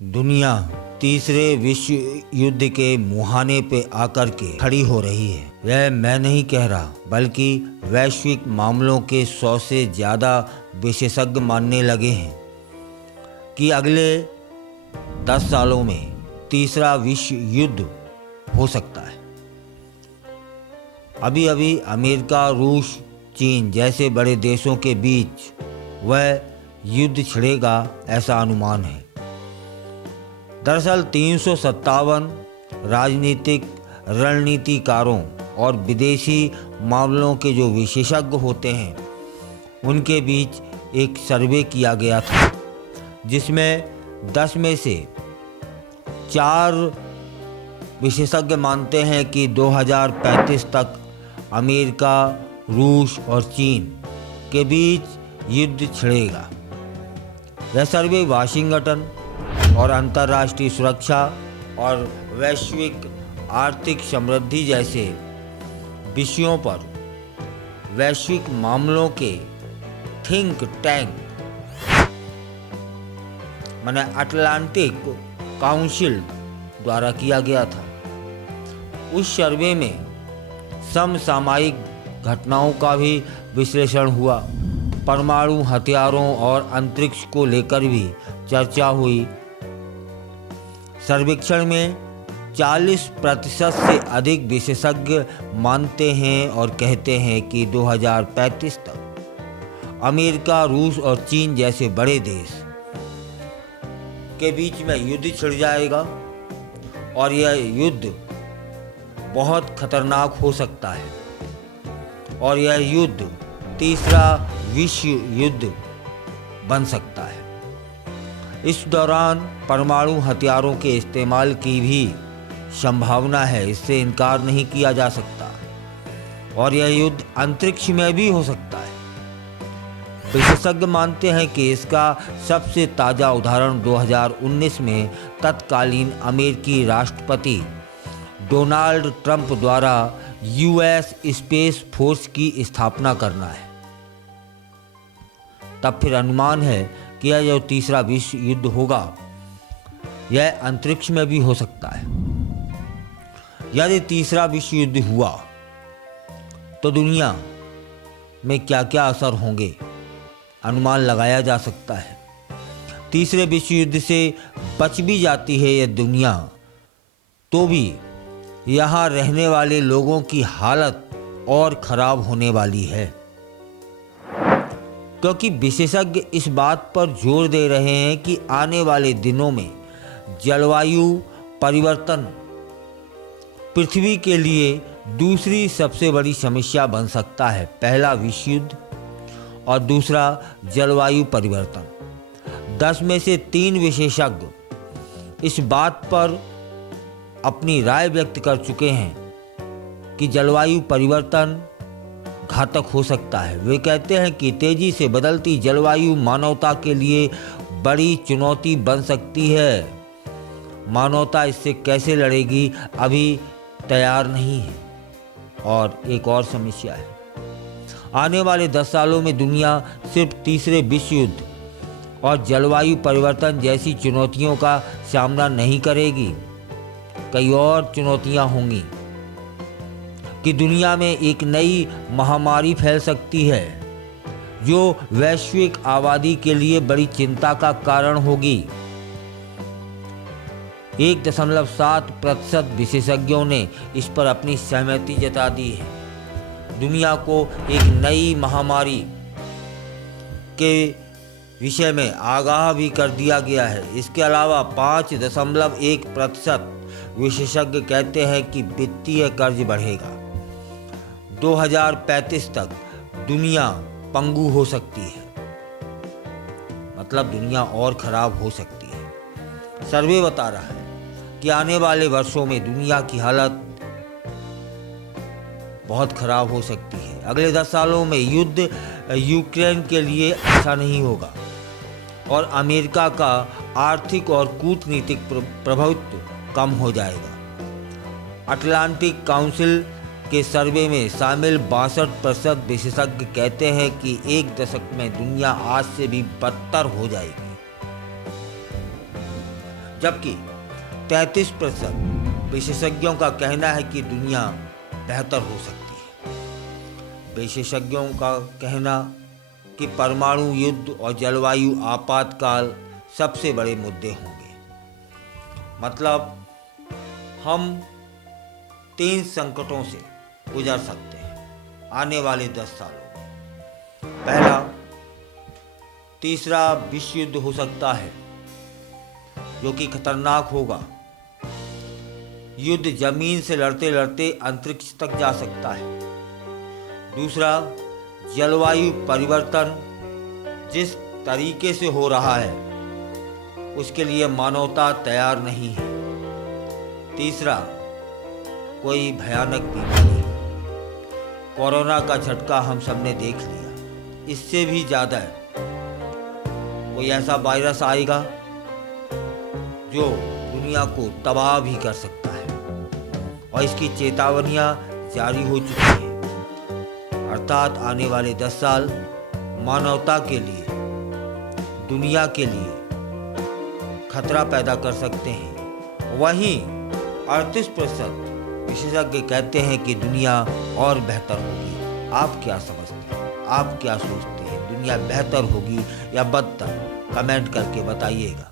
दुनिया तीसरे विश्व युद्ध के मुहाने पे आकर के खड़ी हो रही है। यह मैं नहीं कह रहा, बल्कि वैश्विक मामलों के 100 से ज़्यादा विशेषज्ञ मानने लगे हैं कि अगले 10 सालों में तीसरा विश्व युद्ध हो सकता है। अभी अभी अमेरिका, रूस, चीन जैसे बड़े देशों के बीच वह युद्ध छिड़ेगा, ऐसा अनुमान है। दरअसल 357 राजनीतिक रणनीतिकारों और विदेशी मामलों के जो विशेषज्ञ होते हैं, उनके बीच एक सर्वे किया गया था, जिसमें 10 में से 4 विशेषज्ञ मानते हैं कि 2035 तक अमेरिका, रूस और चीन के बीच युद्ध छिड़ेगा। यह सर्वे वाशिंगटन और अंतर्राष्ट्रीय सुरक्षा और वैश्विक आर्थिक समृद्धि जैसे विषयों पर वैश्विक मामलों के थिंक टैंक माने अटलांटिक काउंसिल द्वारा किया गया था। उस सर्वे में समसामयिक घटनाओं का भी विश्लेषण हुआ, परमाणु हथियारों और अंतरिक्ष को लेकर भी चर्चा हुई। सर्वेक्षण में 40% से अधिक विशेषज्ञ मानते हैं और कहते हैं कि 2035 तक अमेरिका, रूस और चीन जैसे बड़े देश के बीच में युद्ध छिड़ जाएगा और यह युद्ध बहुत खतरनाक हो सकता है और यह युद्ध तीसरा विश्व युद्ध बन सकता है। इस दौरान परमाणु हथियारों के इस्तेमाल की भी संभावना है, इससे इनकार नहीं किया जा सकता, और यह युद्ध अंतरिक्ष में भी हो सकता है। विशेषज्ञ मानते हैं कि इसका सबसे ताज़ा उदाहरण 2019 में तत्कालीन अमेरिकी राष्ट्रपति डोनाल्ड ट्रंप द्वारा यूएस स्पेस फोर्स की स्थापना करना है। तब फिर अनुमान है कि यह जो तीसरा विश्व युद्ध होगा, यह अंतरिक्ष में भी हो सकता है। यदि तीसरा विश्व युद्ध हुआ तो दुनिया में क्या क्या असर होंगे, अनुमान लगाया जा सकता है। तीसरे विश्व युद्ध से बच भी जाती है यह दुनिया, तो भी यहाँ रहने वाले लोगों की हालत और खराब होने वाली है, क्योंकि विशेषज्ञ इस बात पर जोर दे रहे हैं कि आने वाले दिनों में जलवायु परिवर्तन पृथ्वी के लिए दूसरी सबसे बड़ी समस्या बन सकता है। पहला विश्व युद्ध और दूसरा जलवायु परिवर्तन। 10 में से 3 विशेषज्ञ इस बात पर अपनी राय व्यक्त कर चुके हैं कि जलवायु परिवर्तन घातक हो सकता है। वे कहते हैं कि तेजी से बदलती जलवायु मानवता के लिए बड़ी चुनौती बन सकती है। मानवता इससे कैसे लड़ेगी, अभी तैयार नहीं है। और एक और समस्या है, आने वाले 10 सालों में दुनिया सिर्फ तीसरे विश्व युद्ध और जलवायु परिवर्तन जैसी चुनौतियों का सामना नहीं करेगी, कई और चुनौतियां होंगी कि दुनिया में एक नई महामारी फैल सकती है जो वैश्विक आबादी के लिए बड़ी चिंता का कारण होगी। 1.7% विशेषज्ञों ने इस पर अपनी सहमति जता दी है। दुनिया को एक नई महामारी के विषय में आगाह भी कर दिया गया है। इसके अलावा 5.1% विशेषज्ञ कहते हैं कि वित्तीय कर्ज बढ़ेगा। 2035 तक दुनिया पंगु हो सकती है, मतलब दुनिया और खराब हो सकती है। सर्वे बता रहा है कि आने वाले वर्षों में दुनिया की हालत बहुत खराब हो सकती है। अगले 10 सालों में युद्ध यूक्रेन के लिए अच्छा नहीं होगा और अमेरिका का आर्थिक और कूटनीतिक प्रभुत्व कम हो जाएगा। अटलांटिक काउंसिल के सर्वे में शामिल 62% विशेषज्ञ कहते हैं कि 1 दशक में दुनिया आज से भी बदतर हो जाएगी। जबकि 33% विशेषज्ञों का कहना है कि दुनिया बेहतर हो सकती है। विशेषज्ञों का कहना कि परमाणु युद्ध और जलवायु आपातकाल सबसे बड़े मुद्दे होंगे। मतलब हम 3 संकटों से गुजर सकते हैं आने वाले 10 सालों में। पहला, तीसरा विश्व युद्ध हो सकता है जो कि खतरनाक होगा। युद्ध जमीन से लड़ते लड़ते अंतरिक्ष तक जा सकता है। दूसरा, जलवायु परिवर्तन जिस तरीके से हो रहा है उसके लिए मानवता तैयार नहीं है। तीसरा, कोई भयानक बीमारी। कोरोना का झटका हम सबने देख लिया। इससे भी ज़्यादा कोई ऐसा वायरस आएगा जो दुनिया को तबाह भी कर सकता है और इसकी चेतावनियां जारी हो चुकी हैं। अर्थात आने वाले 10 साल मानवता के लिए, दुनिया के लिए खतरा पैदा कर सकते हैं। वहीं 38% विशेषज्ञ कहते हैं कि दुनिया और बेहतर होगी। आप क्या समझते हैं? आप क्या सोचते हैं? दुनिया बेहतर होगी या बदतर? कमेंट करके बताइएगा।